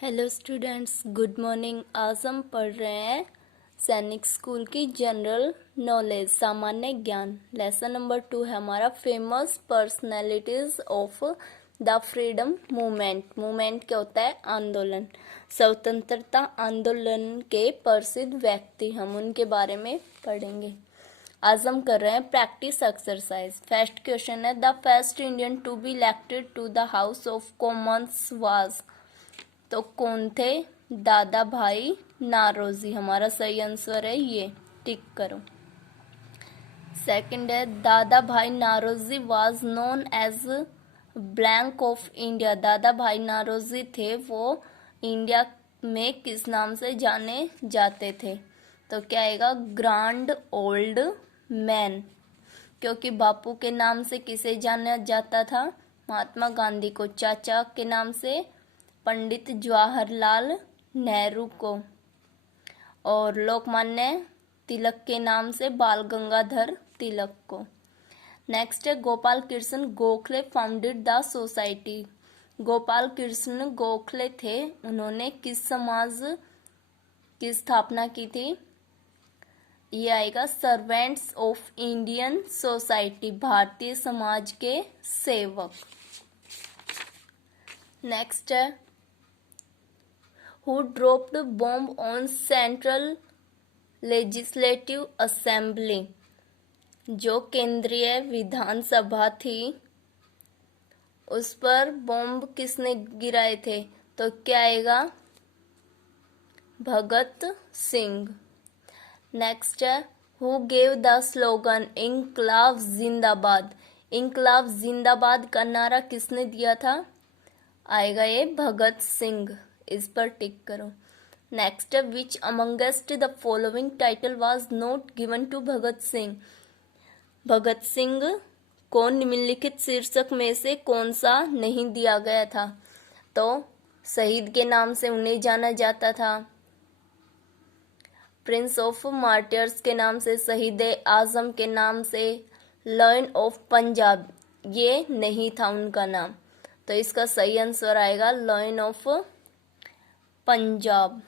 Hello students, good morning. आज हम पढ़ रहे हैं सैनिक स्कूल की जनरल नॉलेज सामान्य ज्ञान। लेसन नंबर 2 है हमारा famous personalities of the freedom movement. Movement क्या होता है? आंदोलन। स्वतंत्रता आंदोलन के प्रसिद्ध व्यक्ति, हम उनके बारे में पढ़ेंगे। आज हम कर रहे हैं प्रैक्टिस एक्सरसाइज। फर्स्ट क्वेश्चन है, the first Indian to be elected to the House of Commons was. तो कौन थे? दादा भाई नारोजी। हमारा सही आंसर है ये, टिक करो। सेकंड है, Dadabhai Naoroji was known as blank of India. Dadabhai Naoroji थे, वो इंडिया में किस नाम से जाने जाते थे? तो क्या आएगा? Grand old man. क्योंकि बापू के नाम से किसे जाना जाता था? महात्मा गांधी को। चाचा के नाम से पंडित जवाहरलाल नेहरू को। और लोकमान्य तिलक के नाम से बाल गंगाधर तिलक को। नेक्स्ट है, Gopal Krishna Gokhale founded the society. Gopal Krishna Gokhale थे, उन्होंने किस समाज की स्थापना की थी? ये आएगा servants of Indian society, Bharatiya Samaj के सेवक। नेक्स्ट है, who dropped bomb on Central Legislative Assembly। जो केंद्रीय विधानसभा थी उस पर बॉम्ब किसने गिराए थे? तो क्या आएगा? भगत सिंह। नेक्स्ट है, हु गेव द स्लोगन इंकलाब जिंदाबाद। इंकलाब जिंदाबाद का नारा किसने दिया था? आएगा ये भगत सिंह। इस पर टिक करो। नेक्स्ट है, which amongst the following title was not given to Bhagat Singh. Bhagat Singh को निम्नलिखित शीर्षक में से कौन सा नहीं दिया गया था? तो शहीद के नाम से उन्हें जाना जाता था, प्रिंस ऑफ मार्टियर्स के नाम से, शहीद आजम के नाम से, लायन ऑफ पंजाब, ये नहीं था उनका नाम। तो इसका सही आंसर आएगा लायन ऑफ पंजाब।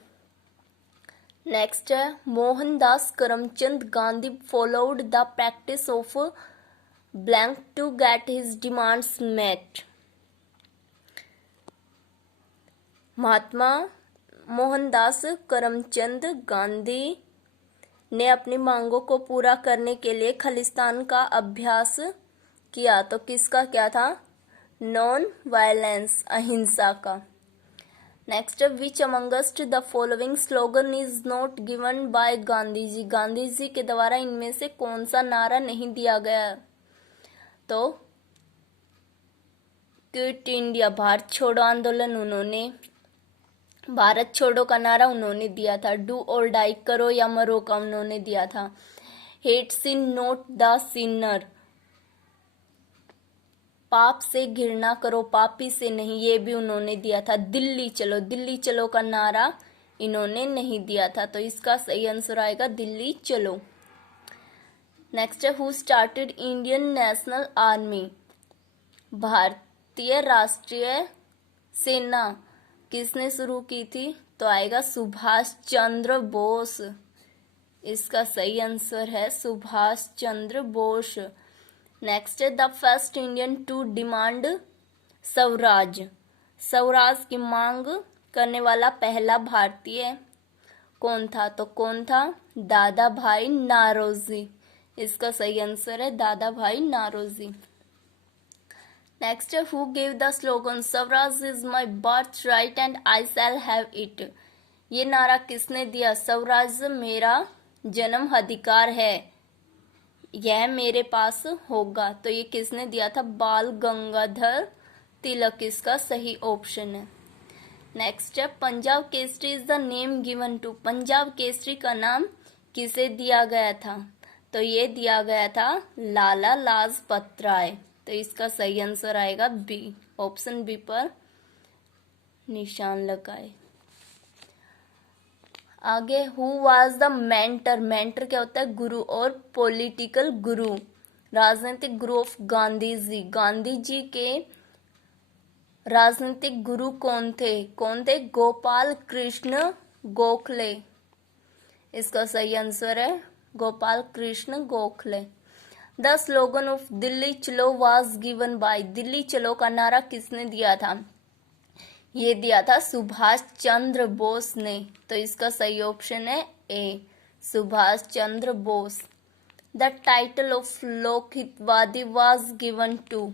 नेक्स्ट है, Mohandas Karamchand Gandhi followed the practice of blank to get his demands met. Mahatma Mohandas Karamchand Gandhi ने अपनी मांगों को पूरा करने के लिए खालिस्तान का अभ्यास किया। तो किसका क्या था? नॉन वायलेंस, अहिंसा का। Next, which amongst the following slogan is not given by Gandhi ji. Gandhi ji के द्वारा इनमें से कौन सा नारा नहीं दिया गया? तो क्विट इंडिया, भारत छोड़ो आंदोलन, उन्होंने भारत छोड़ो का नारा उन्होंने दिया था। डू और डाई, करो या मरो का उन्होंने दिया था। Hate sin not the sinner, पाप से घृणा करो पापी से नहीं, ये भी उन्होंने दिया था। दिल्ली चलो का नारा इन्होंने नहीं दिया था। तो इसका सही आंसर आएगा दिल्ली चलो। नेक्स्ट है, who started Indian national army. भारतीय राष्ट्रीय सेना किसने शुरू की थी? तो आएगा सुभाष चंद्र बोस। इसका सही आंसर है सुभाष चंद्र बोस। नेक्स्ट है, the first Indian to demand Swaraj. Swaraj की मांग करने वाला पहला भारतीय कौन था? तो कौन था? दादा भाई नारोजी। इसका सही आंसर है दादा भाई नारोजी। नेक्स्ट है, who gave the slogan Swaraj is my birth right and I shall have it. ये नारा किसने दिया? स्वराज मेरा जन्म अधिकार है, यह मेरे पास होगा। तो ये किसने दिया था? बाल गंगाधर तिलक। इसका सही ऑप्शन है। नेक्स्ट है, Punjab Kesari is the name given to. Punjab Kesari का नाम किसे दिया गया था? तो ये दिया गया था लाला लाजपत राय। तो इसका सही आंसर आएगा बी, ऑप्शन बी पर निशान लगाए। आगे, who was the mentor. Mentor क्या होता है? गुरु और पॉलिटिकल गुरु, राजनीतिक गुरु ऑफ गांधी जी। गांधी जी के राजनीतिक गुरु कौन थे? गोपाल कृष्ण गोखले। इसका सही आंसर है Gopal Krishna Gokhale. The slogan of Delhi चलो वाज गिवन बाय। दिल्ली चलो का नारा किसने दिया था? ये दिया था सुभाष चंद्र बोस ने। तो इसका सही ऑप्शन है A, Subhash Chandra Bose. The title of Lokhitwadi was given to.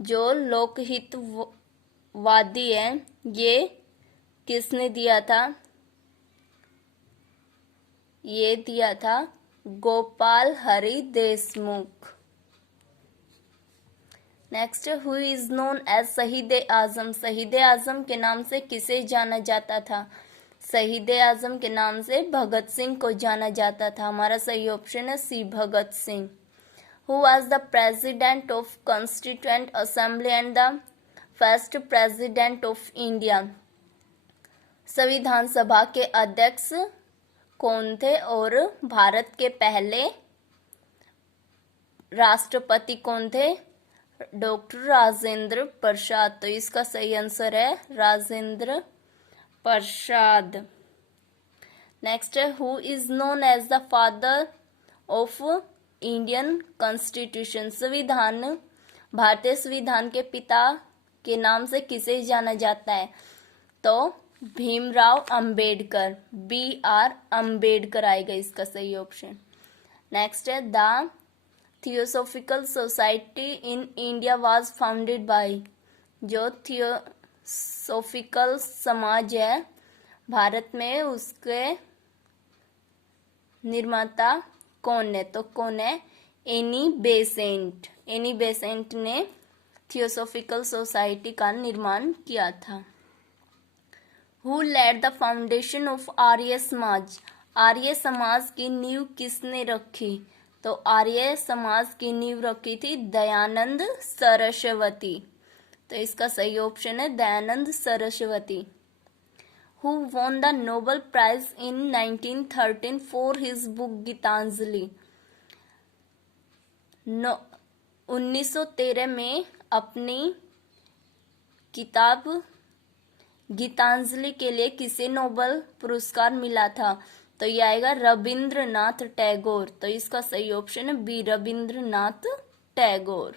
जो लोकहितवादी है ये किसने दिया था? ये दिया था Gopal Hari Deshmukh. Next, who is known as Shaheed Azam. शहीद आजम के नाम से किसे जाना जाता था? शहीद आजम के नाम से भगत सिंह को जाना जाता था। हमारा सही ऑप्शन है C, Bhagat Singh. Who was the president of constituent assembly and the first president of India. संविधान सभा के अध्यक्ष कौन थे और भारत के पहले राष्ट्रपति कौन थे? डॉक्टर राजेंद्र प्रसाद। तो इसका सही आंसर है राजेंद्र प्रसाद। नेक्स्ट है, who is known as the father of Indian constitution. संविधान, भारतीय संविधान के पिता के नाम से किसे जाना जाता है? तो भीमराव अंबेडकर, BR अंबेडकर आएगा इसका सही ऑप्शन। नेक्स्ट है, the theosophical society in India was founded by. जो थियोसॉफिकल समाज है भारत में उसके निर्माता कौन है? तो कौन है? Annie Besant. एनी बेसेंट ने थियोसॉफिकल सोसाइटी का निर्माण किया था। Who led the foundation of Arya Samaj. Arya समाज की नींव किसने रखी? तो आर्य समाज की नींव रखी थी दयानंद सरस्वती। तो इसका सही ऑप्शन है Dayanand Saraswati. Who won the Nobel prize in 1913 for his book Gitanjali. 1913 में अपनी किताब गीतांजलि के लिए किसे नोबेल पुरस्कार मिला था? तो ये आएगा रविंद्रनाथ टैगोर। तो इसका सही ऑप्शन है बी, रविंद्रनाथ टैगोर।